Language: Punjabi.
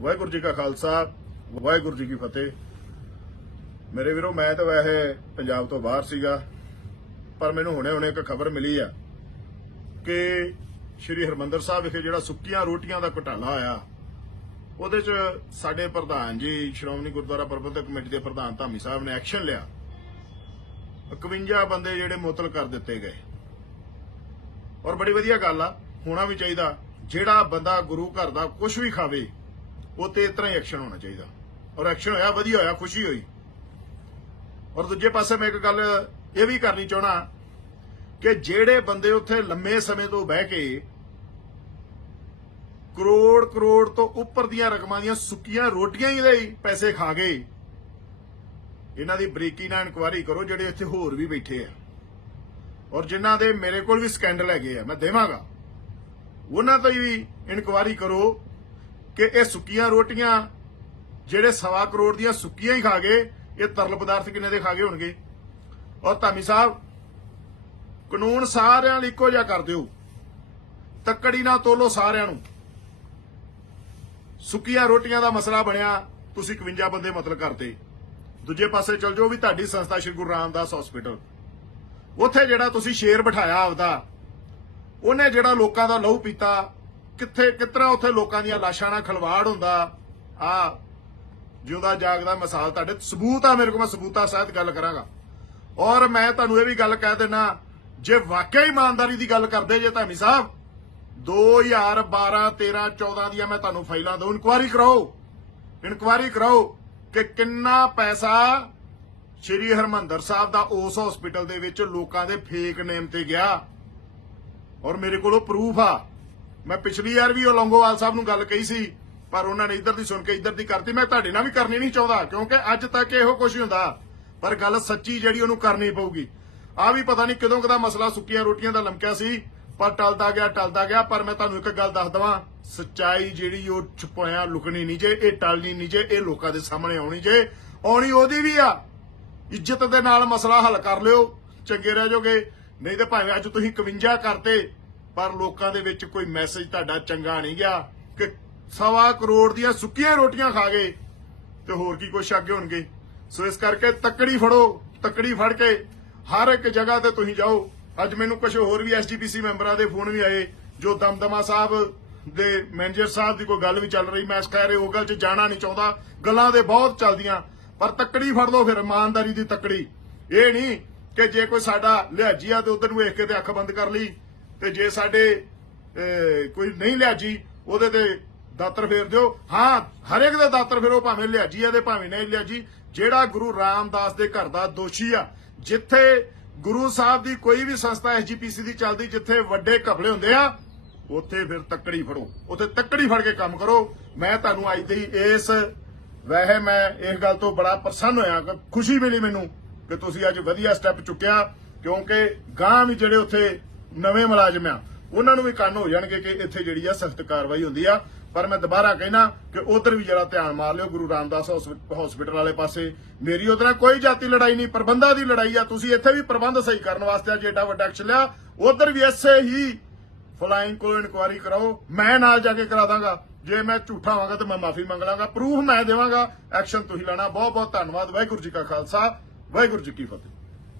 ਵਾਹਿਗੁਰੂ ਜੀ ਕਾ ਖਾਲਸਾ, ਵਾਹਿਗੁਰੂ ਜੀ ਕੀ ਫਤਿਹ। ਮੇਰੇ ਵੀਰੋ, ਮੈਂ ਤਾਂ ਵੈਸੇ ਪੰਜਾਬ ਤੋਂ ਬਾਹਰ ਸੀਗਾ, ਪਰ ਮੈਨੂੰ ਹੁਣੇ-ਹੁਣੇ ਇੱਕ ਖਬਰ ਮਿਲੀ ਆ ਕਿ ਸ਼੍ਰੀ ਹਰਮੰਦਰ ਸਾਹਿਬ ਵਿਖੇ ਜਿਹੜਾ ਸੁੱਕੀਆਂ ਰੋਟੀਆਂ ਦਾ ਘੁਟਾਲਾ ਆਇਆ, ਉਹਦੇ 'ਚ ਸਾਡੇ ਪ੍ਰਧਾਨ ਜੀ, ਸ਼੍ਰੋਮਣੀ ਗੁਰਦੁਆਰਾ ਪ੍ਰਬੰਧਕ ਕਮੇਟੀ ਦੇ ਪ੍ਰਧਾਨ ਧਾਮੀ ਸਾਹਿਬ ਨੇ ਐਕਸ਼ਨ ਲਿਆ। 51 ਬੰਦੇ ਜਿਹੜੇ ਮੁਅਤਲ ਕਰ ਦਿੱਤੇ ਗਏ। ਔਰ ਬੜੀ ਵਧੀਆ ਗੱਲ ਆ, ਹੋਣਾ ਵੀ ਚਾਹੀਦਾ, ਜਿਹੜਾ ਬੰਦਾ ਗੁਰੂ ਘਰ ਦਾ ਕੁਝ ਵੀ ਖਾਵੇ ਉਹ ਤੇ ਇਸ ਤਰ੍ਹਾਂ ਹੀ ਐਕਸ਼ਨ ਹੋਣਾ ਚਾਹੀਦਾ। ਔਰ ਐਕਸ਼ਨ ਹੋਇਆ, ਵਧੀਆ ਹੋਇਆ, ਖੁਸ਼ੀ ਹੋਈ। ਔਰ ਦੂਜੇ ਪਾਸੇ ਮੈਂ ਇੱਕ ਗੱਲ ਇਹ ਵੀ ਕਰਨੀ ਚਾਹਣਾ ਕਿ ਜਿਹੜੇ ਬੰਦੇ ਉੱਥੇ ਲੰਮੇ ਸਮੇਂ ਤੋਂ ਬਹਿ ਕੇ ਕਰੋੜ ਕਰੋੜ ਤੋਂ ਉੱਪਰ ਦੀਆਂ ਰਕਮਾਂ ਦੀਆਂ ਸੁੱਕੀਆਂ ਰੋਟੀਆਂ ਹੀ ਦੇ ਪੈਸੇ ਖਾ ਗਏ, ਇਹਨਾਂ ਦੀ ਬਰੀਕੀ ਨਾਲ ਇਨਕੁਆਇਰੀ ਕਰੋ, ਜਿਹੜੇ ਇੱਥੇ ਹੋਰ ਵੀ ਬੈਠੇ ਆ। ਔਰ ਜਿਨ੍ਹਾਂ ਦੇ ਮੇਰੇ ਕੋਲ ਵੀ ਸਕੈਂਡਲ ਹੈਗੇ ਆ, ਮੈਂ ਦੇਵਾਂਗਾ। ਉਹਨਾਂ ਤੋਂ ਵੀ ਇਨਕੁਆਇਰੀ ਕਰੋ ਕਿ ਇਹ ਸੁੱਕੀਆਂ ਰੋਟੀਆਂ ਜਿਹੜੇ ਸਵਾ ਕਰੋੜ ਦੀਆਂ ਸੁੱਕੀਆਂ ਹੀ ਖਾ ਗਏ, ਇਹ ਤਰਲ ਪਦਾਰਥ ਕਿੰਨੇ ਦੇ ਖਾ ਗਏ ਹੋਣਗੇ? ਔਰ ਧਾਮੀ ਸਾਹਿਬ, ਕਾਨੂੰਨ ਸਾਰਿਆਂ ਲਈ ਇੱਕੋ ਜਿਹਾ ਕਰ ਦਿਓ। ਤੱਕੜੀ ਨਾ ਤੋਲੋ ਸਾਰਿਆਂ ਨੂੰ। ਸੁੱਕੀਆਂ ਰੋਟੀਆਂ ਦਾ ਮਸਲਾ ਬਣਿਆ, ਤੁਸੀਂ 51 ਬੰਦੇ ਮਤਲਬ ਕਰਤੇ ਦੂਜੇ ਪਾਸੇ ਚਲ ਜਾਓ ਵੀ ਤੁਹਾਡੀ ਸੰਸਥਾ ਸ਼੍ਰੀ ਗੁਰੂ ਰਾਮਦਾਸ ਹਸਪੀਟਲ ਉੱਥੇ ਜਿਹੜਾ ਤੁਸੀਂ ਸ਼ੇਰ ਬਿਠਾਇਆ ਆਪਦਾ, ਉਹਨੇ ਜਿਹੜਾ ਲੋਕਾਂ ਦਾ ਲਹੂ ਪੀਤਾ ਕਿੱਥੇ, ਕਿਤਰਾ ਉੱਥੇ ਲੋਕਾਂ ਦੀਆਂ ਲਾਸ਼ਾਂ ਨਾਲ ਖਲਵਾੜ ਹੁੰਦਾ? ਆ ਜਿਉਂਦਾ ਜਾਗਦਾ ਮਿਸਾਲ ਤੁਹਾਡੇ, ਸਬੂਤ ਆ ਮੇਰੇ ਕੋਲ, ਮੈਂ ਸਬੂਤਾਂ ਸਹਿਤ ਗੱਲ ਕਰਾਂਗਾ। ਔਰ ਮੈਂ ਤੁਹਾਨੂੰ ਇਹ ਵੀ ਗੱਲ ਕਹਿ ਦੇਣਾ ਜੇ ਵਾਕਿਆ ਇਮਾਨਦਾਰੀ ਦੀ ਗੱਲ ਕਰਦੇ ਜੇ ਧਾਮੀ ਸਾਹਿਬ 2012 13 14 ਦੀਆਂ ਮੈਂ ਤੁਹਾਨੂੰ ਫਾਈਲਾਂ ਦਊਂ, ਇਨਕੁਆਰੀ ਕਰਾਓ। ਇਨਕੁਆਰੀ ਕਰਾਓ ਕਿ ਕਿੰਨਾ ਪੈਸਾ ਸ਼੍ਰੀ ਹਰਮੰਦਰ ਸਾਹਿਬ ਦਾ ਉਸ ਹਸਪੀਟਲ ਦੇ ਵਿੱਚ ਲੋਕਾਂ ਦੇ ਫੇਕ ਨੇਮ ਤੇ ਗਿਆ। ਔਰ ਮੇਰੇ ਕੋਲ ਉਹ ਪ੍ਰੂਫ ਆ। ਮੈਂ ਪਿਛਲੀ ਵਾਰ ਵੀ ਉਹ ਲੌਂਗੋਵਾਲ ਸਾਹਿਬ ਨੂੰ ਗੱਲ ਕਹੀ ਸੀ, ਪਰ ਉਹਨਾਂ ਨੇ ਇੱਧਰ ਦੀ ਸੁਣ ਕੇ ਇੱਧਰ ਦੀ ਕਰਤੀ। ਮੈਂ ਤੁਹਾਡੇ ਨਾਲ ਵੀ ਕਰਨੀ ਨਹੀਂ ਚਾਹੁੰਦਾ, ਕਿਉਂਕਿ ਅੱਜ ਤੱਕ ਇਹੋ ਕੁਝ ਹੀ ਹੁੰਦਾ। ਪਰ ਗੱਲ ਸੱਚੀ ਜਿਹੜੀ ਉਹਨੂੰ ਕਰਨੀ ਪਊਗੀ। ਆ ਵੀ ਪਤਾ ਨਹੀਂ ਕਦੋਂ ਕਦਾ ਮਸਲਾ ਸੁੱਕੀਆਂ ਰੋਟੀਆਂ ਦਾ ਲਮਕਿਆ ਸੀ, ਪਰ ਟਲਦਾ ਗਿਆ ਟਲਦਾ ਗਿਆ। ਪਰ ਮੈਂ ਤੁਹਾਨੂੰ ਇੱਕ ਗੱਲ ਦੱਸ ਦਵਾਂ, ਸੱਚਾਈ ਜਿਹੜੀ ਉਹ ਛੁਪਾਇਆ ਲੁਕਣੀ ਨਹੀਂ ਜੇ, ਇਹ ਟਲਣੀ ਨਹੀਂ ਜੇ, ਇਹ ਲੋਕਾਂ ਦੇ ਸਾਹਮਣੇ ਆਉਣੀ ਜੇ, ਆਉਣੀ ਉਹਦੀ ਵੀ ਆ। ਇੱਜ਼ਤ ਦੇ ਨਾਲ ਮਸਲਾ ਹੱਲ ਕਰ ਲਿਓ, ਚੰਗੇ ਰਹਿ ਜਾਓਗੇ ਨਹੀਂ ਤੇ ਭਾਵੇਂ ਅੱਜ ਤੁਸੀਂ 51 ਕਰਤੇ ਪਰ ਲੋਕਾਂ ਦੇ ਵਿੱਚ ਕੋਈ ਮੈਸੇਜ ਤੁਹਾਡਾ ਚੰਗਾ ਨਹੀਂ ਗਿਆ ਕਿ ਸਵਾ ਕਰੋੜ ਦੀਆਂ ਸੁੱਕੀਆਂ ਰੋਟੀਆਂ ਖਾ ਗਏ ਤੇ ਹੋਰ ਕੀ ਕੁਛ ਅੱਗੇ ਹੋਣਗੇ। ਸੋ ਇਸ ਕਰਕੇ ਤੱਕੜੀ ਫੜੋ, ਤੱਕੜੀ ਫੜ ਕੇ ਹਰ ਇੱਕ ਜਗ੍ਹਾ ਤੇ ਤੁਸੀਂ ਜਾਓ। ਅੱਜ ਮੈਨੂੰ ਕੁਝ ਹੋਰ ਵੀ ਐਸਜੀਪੀਸੀ ਮੈਂਬਰਾਂ ਦੇ ਫੋਨ ਵੀ ਆਏ, ਜੋ ਦਮਦਮਾ ਸਾਹਿਬ ਦੇ ਮੈਨੇਜਰ ਸਾਹਿਬ ਦੀ ਕੋਈ ਗੱਲ ਵੀ ਚੱਲ ਰਹੀ, ਮੈਂ ਇਸ ਕਹਿ ਰਹੇ ਉਹ ਗੱਲ 'ਚ ਜਾਣਾ ਨਹੀਂ ਚਾਹੁੰਦਾ। ਗੱਲਾਂ ਦੇ ਬਹੁਤ ਚੱਲਦੀਆਂ, ਪਰ ਤੱਕੜੀ ਫੜ ਲਓ ਫਿਰ, ਇਮਾਨਦਾਰੀ ਦੀ ਤੱਕੜੀ। ਇਹ ਨਹੀਂ ਕਿ ਜੇ ਕੋਈ ਸਾਡਾ ਲਿਹਾਜੀ ਤੇ ਉਧਰ ਨੂੰ ਵੇਖ ਕੇ ਤੇ ਅੱਖ ਬੰਦ ਕਰ ਲਈ ਤੇ ਜੇ ਸਾਡੇ ਕੋਈ ਨਹੀਂ ਲਿਆਜੀ, ਉਹਦੇ ਤੇ ਦਾਤਰ ਫੇਰ ਦਿਓ। ਹਾਂ, ਹਰੇਕ ਦੇ ਦਾਤਰ ਫੇਰੋ ਭਾਵੇਂ ਲਿਆਜੀ ਆ ਤੇ ਭਾਵੇਂ ਨਹੀਂ ਲਿਹਾਜੀ ਜਿਹੜਾ ਗੁਰੂ ਰਾਮਦਾਸ ਦੇ ਘਰ ਦਾ ਦੋਸ਼ੀ ਆ, ਜਿੱਥੇ ਗੁਰੂ ਸਾਹਿਬ ਦੀ ਕੋਈ ਵੀ ਸੰਸਥਾ ਐਸਜੀਪੀਸੀ ਦੀ ਚੱਲਦੀ, ਜਿੱਥੇ ਵੱਡੇ ਘਪਲੇ ਹੁੰਦੇ ਆ, ਉੱਥੇ ਫਿਰ ਤੱਕੜੀ ਫੜੋ। ਉੱਥੇ ਤੱਕੜੀ ਫੜ ਕੇ ਕੰਮ ਕਰੋ। ਮੈਂ ਤੁਹਾਨੂੰ ਅੱਜ ਦੀ ਇਸ, ਵੈਸੇ ਮੈਂ ਇਸ ਗੱਲ ਤੋਂ ਬੜਾ ਪ੍ਰਸੰਨ ਹੋਇਆ ਖੁਸ਼ੀ ਮਿਲੀ ਮੈਨੂੰ ਕਿ ਤੁਸੀਂ ਅੱਜ ਵਧੀਆ ਸਟੈਪ ਚੁੱਕਿਆ, ਕਿਉਂਕਿ ਗਾਂ ਵੀ ਜਿਹੜੇ ਉੱਥੇ ਨਵੇਂ ਮੁਲਾਜ਼ਮ। ਆ ਉਹਨਾਂ ਨੂੰ ਵੀ ਕੰਨ ਹੋ ਜਾਣਗੇ ਕਿ ਇੱਥੇ ਜਿਹੜੀ ਆ ਸਖਤ ਕਾਰਵਾਈ ਹੁੰਦੀ ਆ। ਪਰ ਮੈਂ ਦੁਬਾਰਾ ਕਹਿਣਾ ਕਿ ਉਧਰ ਵੀ ਜਿਹੜਾ ਧਿਆਨ ਮਾਰ ਲਿਓ ਗੁਰੂ ਰਾਮਦਾਸ ਹਸਪੀਟਲ ਵਾਲੇ ਪਾਸੇ। ਮੇਰੀ ਉਹਦੇ ਕੋਈ ਜਾਤੀ ਲੜਾਈ ਨਹੀਂ, ਪ੍ਰਬੰਧਾਂ ਦੀ ਲੜਾਈ ਆ। ਤੁਸੀਂ ਇੱਥੇ ਵੀ ਪ੍ਰਬੰਧ ਸਹੀ ਕਰਨ ਵਾਸਤੇ ਅੱਜ ਏਡਾ ਵੱਡਾ ਐਕਸ਼ਨ ਲਿਆ, ਉਧਰ ਵੀ ਐਸੇ ਹੀ ਫਲਾਈਂਗ ਕੋਲ ਇਨਕੁਆਰੀ ਕਰਾਓ। ਮੈਂ ਨਾਲ ਜਾ ਕੇ ਕਰਾ ਦਾਂਗਾ। ਜੇ ਮੈਂ ਝੂਠਾ ਹੋਵਾਂਗਾ ਤਾਂ ਮੈਂ ਮਾਫੀ ਮੰਗ ਲਾਂਗਾ। ਪ੍ਰੂਫ ਮੈਂ ਦੇਵਾਂਗਾ। ਐਕਸ਼ਨ ਤੁਸੀਂ ਲੈਣਾ। ਬਹੁਤ ਬਹੁਤ ਧੰਨਵਾਦ। ਵਾਹਿਗੁਰੂ ਜੀ ਕਾ ਖਾਲਸਾ। ਵਾਹਿਗੁਰੂ ਜੀ ਕੀ ਫਤਿਹ।